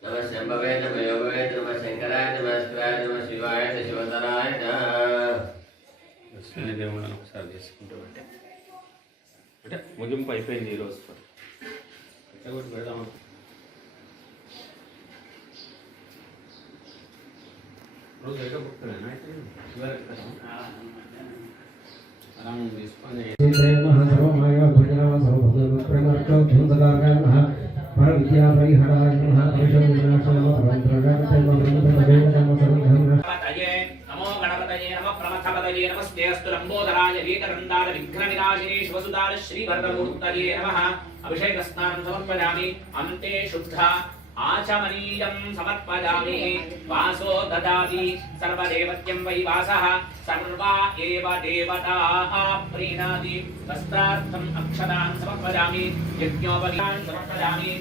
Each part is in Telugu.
नमः शंभवे नमः योगवे नमः शंकराय नमः शिवाय नमः शिवाय शिवतराय లక్ష్మీ దేవుళ్ళని ఒకసారి చేసుకుంటూ అంటే ముగింపు అయిపోయింది ఈరోజు కూడా పెడదాం రోజు ఏదో బుక్తలేనా అయితే ఆరామం తీసుకొని पर विद्या परिहराय नमः परिषद विनाशाय नमः नमो गणपतये नमः प्रमथपतये नमस्तेऽस्तु लंबोदराय वीतरन्दाय विघ्नविनाशिने शिवसुताय श्रीवरदमूर्तये नमः अभिषेकस्नानं समर्पयामि अन्ते शुद्धा आचमनीयं समर्पयामि वासो ददाति सर्वदेवत्यं वै वासः सर्वा एव देवताः प्रीणाति वस्त्रार्थम् अक्षतान् समर्पयामि यज्ञोपवीतान् समर्पयामि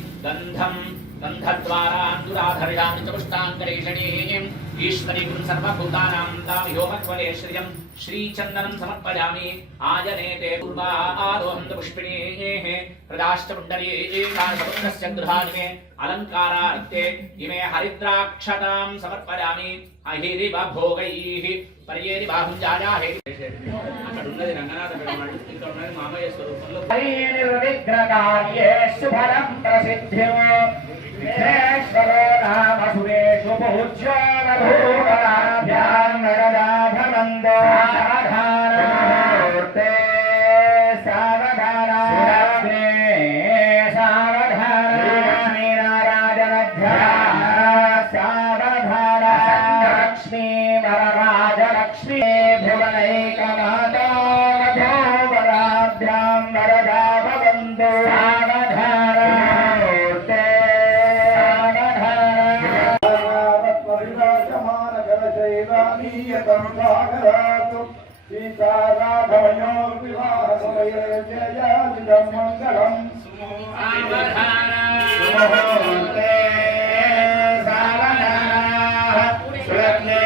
गन्धद्वारान् दुराधर्यामि च पुष्टाङ्गरेषणीम् ईश्वरीं सर्वभूतानां तामयोमत्वले श्रियं श्रीचन्दनं समर्पयामि आजनेते पूर्वारोहन्त पुष्पिणीः प्रदाष्टपुण्डरीकाशपुण्डस्य गृहाणि मे अलङ्कारार्थे इमे हरिद्राक्षतां समर्पयामि अहिरिव भोगैः पर्येरि बाहुञ्जायाहे अక్కడున్నది రంగనాథ పెరుమాళ్ ఇక్కడ ఉన్నది మామయ్య స్వరూపంలో నిర్విఘ్నకార్యే శుభరం ప్రసిద్ధిం విఘ్నేశ్వరో నామ సురేషు పూజ్యో నభూతాభ్యాం నరదాభమందో సాధారణమూర్తే సావధానాగ్నే సావధానారాజనధ్యా సావధాన లక్ష్మీ వరరాజలక్ష్మీ భువనైకమాతా నభోవరాభ్యాం వరదా భవంతు సావధానమూర్తే సావధాన सीताराघवयोः विवाहसमये जयादिदं मङ्गलम् सुमुहूर्ते सावधानाः सुलग्ने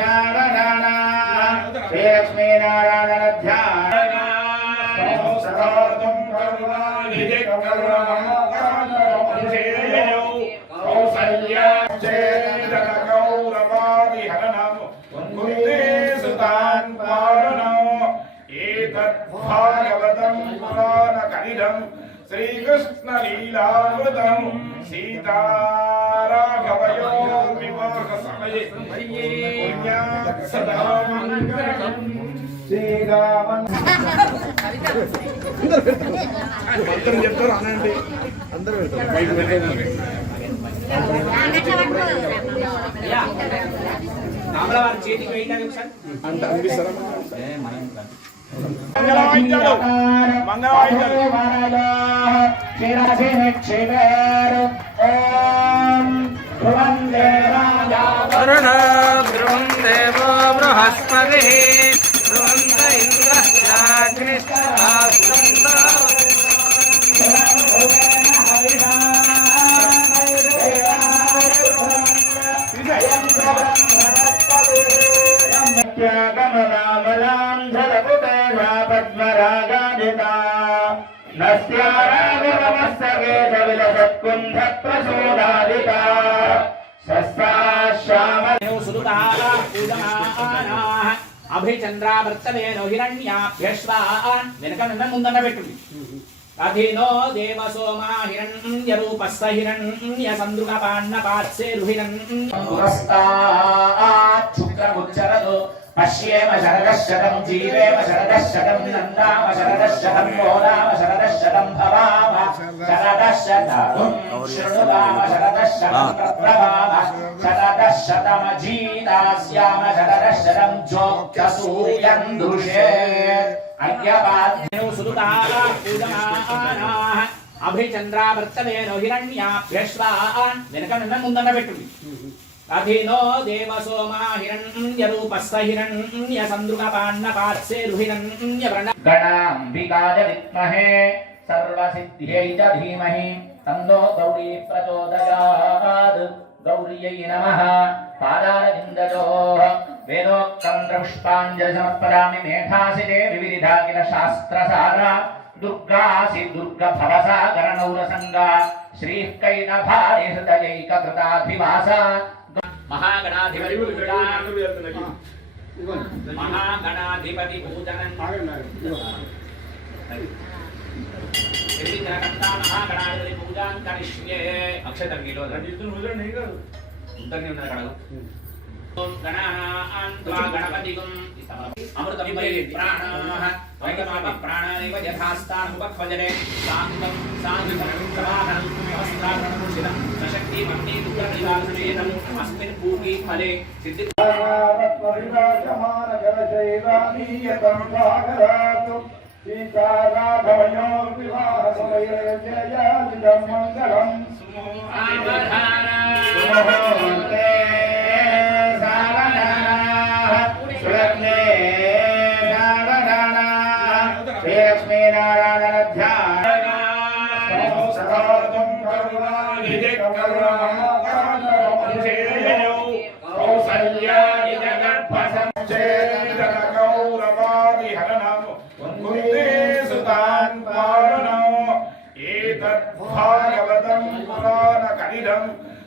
सावधानाः श्रीलक्ष्मीनारायणध्यानम् सहस्रार्थं करुणानिधि करुणामङ्गलमङ्गलमभिषेयौ कौसल्याश्चेदकौरवादिहरणम् सुतान् पारणो एतद्भागवतं पुराणकलिलं श्रीकृष्णलीलामृतं सीताराघवयोः विवाहसमये पुण्यात् सदा मङ्गलम् श्रीरामन् అందరూ చెప్తారు అనండి అందరూ రామలవారి చేతికి వేయండి ఒకసారి అంటే అనిపిస్తారా మంగళవాయిద్యాలు మంగళవాయిద్యాలు క్షీరాసేనక్షేమేరు ఓం ధ్రువం దేవాయ ధ్రువం దేవో బృహస్పతిః ధ్రువం ఇంద్రశ్చాగ్నిశ్చాస్తంతో पद्मरागादिता नस्यारागमस्तकेशविलसत्कुन्धप्रसूदादिता शस्त्राश्यामयो सुदुताः पूजमानाः अभिचन्द्रावर्तनेनो हिरण्याभ्यश्वान् వెనకనున్న ముందన్న పెట్టుడి అధినో దేవసోమా హిరణ్యరూపస్స హిరణ్యసంద్రుగపాన్నపాత్సేరుహిరణ్యపురస్తాత్ శుక్రముచ్చరదో పశ్యేమ శరదశతం జీవేమ శరదశతం నందామ శరదశతం మోదామ శరదశతం భవామ శరదశతం శృణుగామ శరదశతం ప్రభామ శరదశతమజీతాస్యామ శరదశతం జ్యోత్సూర్యం దృశే అజ్ఞపాద్యో సుదుతాః పూజమానాః అభిచంద్రావర్తనేనో హిరణ్యాభ్యశ్వాన్ వెనకనున్న ముందన్న పెట్టుడి అధినో దేవసోమా హిరణ్యరూపస్స హిరణ్యసంద్రుగపాన్నపాత్సేరుహిరణ్యవ్రణ గణాంబికాయ విద్మహే సర్వసిద్ధ్యై చ ధీమహి తన్నో గౌరీ ప్రచోదయాత్ గౌర్యై నమః పాదారవిందయోః వేదోక్తం పుష్పాంజలి సమర్పయామి మేఘాసితే వివిధ కిల శాస్త్రసార दुर्गासि दुर्ग भवसागर नौरसंगा श्रीः कैनभारि हृदयैककृताधिवासा महागणाधिपति महागणाधिपति पूजनं महागणाधिपति पूजां करिष्ये अक्षतं गिलो उद्धरणे उन्नद कड़गु ओम गणान्त्वा गणपतिगुं अमृतमये प्राणाः वैकमाप प्राणानेव यथास्थानमुपक्वजने साङ्गं साङ्गं प्रवाहनं सहस्राभरणभूषितं सशक्ति मन्ये दुर्गनिवासनेतम् अस्मिन् भूमि फले सिद्धि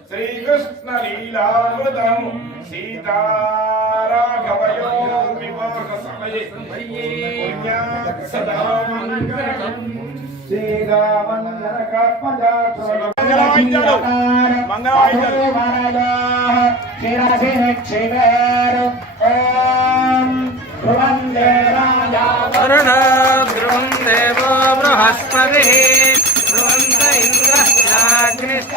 श्रीकृष्ण लीलामृतं सीताराघवयो विवाह समये पुण्यात् सदा मङ्गलम् ध्रुवं देवो बृहस्पतिः ध्रुवन्त इन्द्रश्चाग्निश्च